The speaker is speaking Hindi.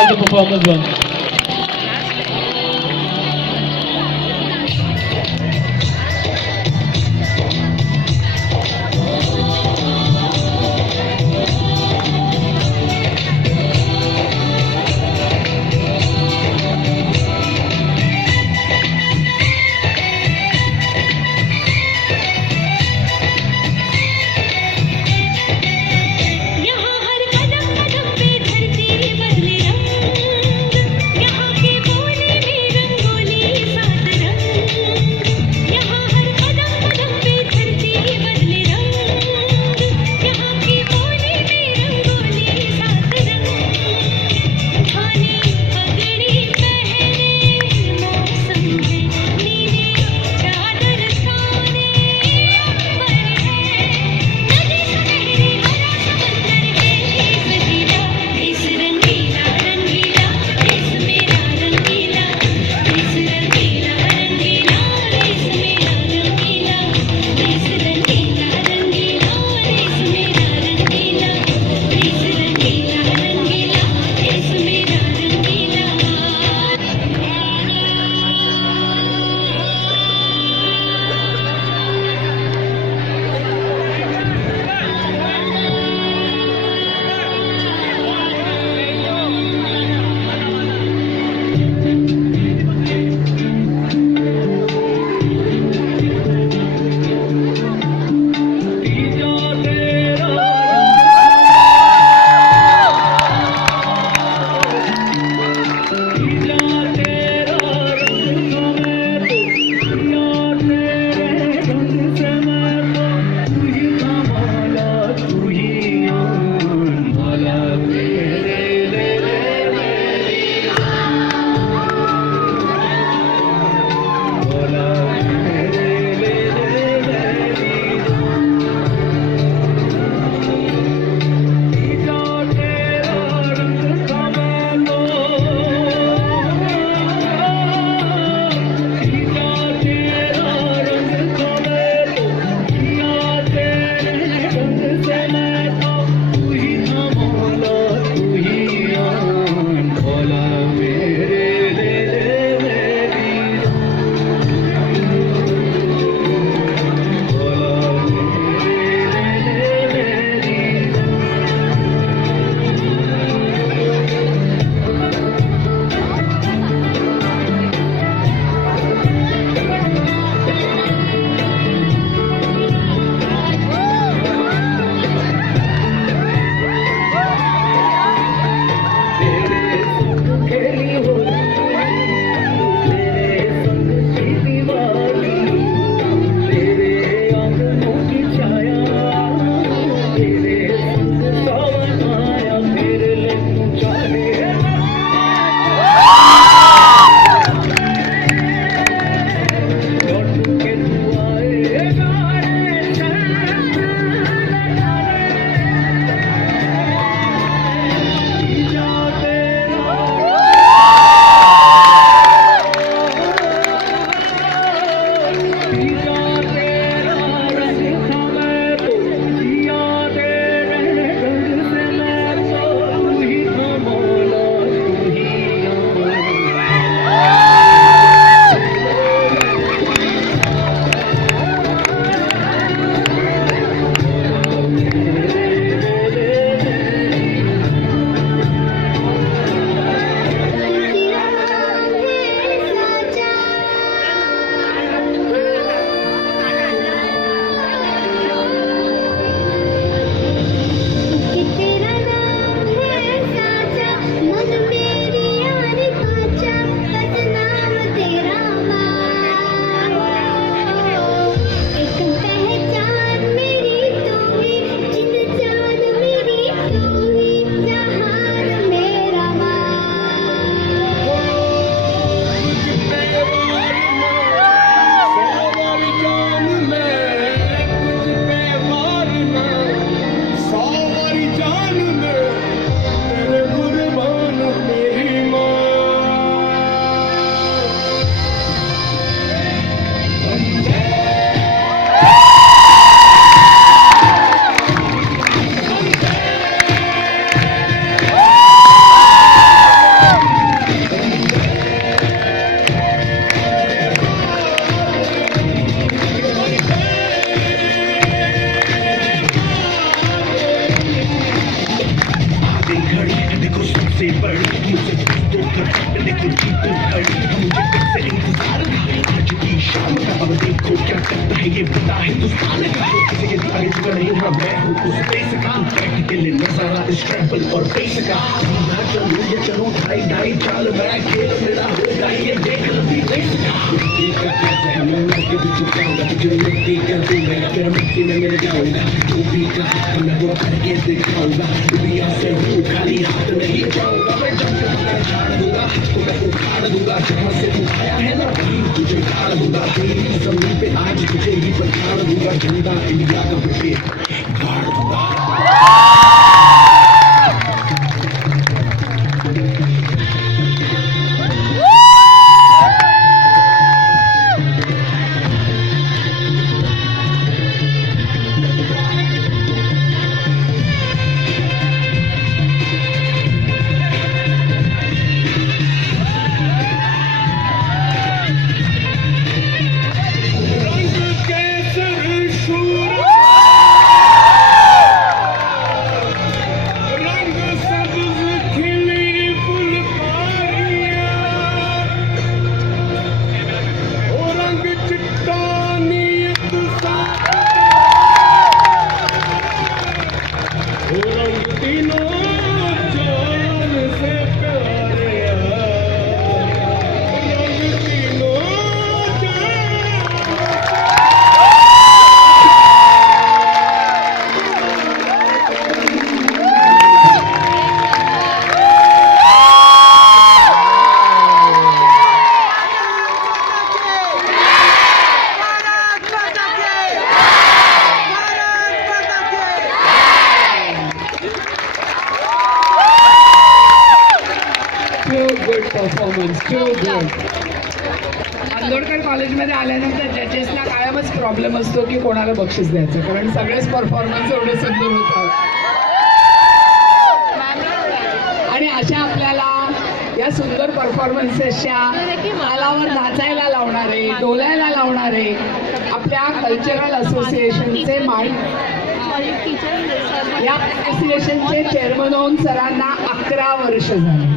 enjoy the performance once. यहाँ हर कदम कदम पे धरती बदले रंग, से बढ़ मुझे तो कर लेकिन इतनी अड़ी मुझे कब से इंतजार था आज की शाम का अब देखो क्या करता है ये पता है हिंदुस्तान का किसी के आगे झुका नहीं हूँ मैं हूँ उस देश का प्रैक्टिकली नजारा इस ट्रैवल और पेश का चलो ये चलो ढाई ढाई चाल मैं खेल मेरा होगा ये देख लंबी देश का मैं के पीछे जाऊंगा जो मिट्टी कर दूंगा फिर मिट्टी में मिल जाऊंगा जो भी कहा मैं वो करके दिखाऊंगा दुनिया से हूँ खाली हाथ नहीं जाऊंगा मैं जब तक झाड़ दूंगा तो मैं उखाड़ दूंगा जहाँ से तू आया है ना वहीं तुझे गाड़ दूंगा तेरी जमीन पे आज तुझे ही पछाड़ दूंगा झंडा इंडिया का पे गाड़ दूंगा परफॉर्मन्स आंदोडकर कॉलेजमध्ये आल्यानंतर जजेसला कायमच प्रॉब्लेम असतो की कोणाला बक्षीस द्यायचं, कारण सगळेच परफॉर्मन्स एवढे सुंदर होतात आणि अशा आपल्याला या सुंदर परफॉर्मन्सेसच्या तालावर नाचायला लावणारे, डोलायला लावणारे आपल्या कल्चरल असोसिएशनचे या असोसिएशनचे चेअरमन होऊन सरांना 11 वर्ष झाली.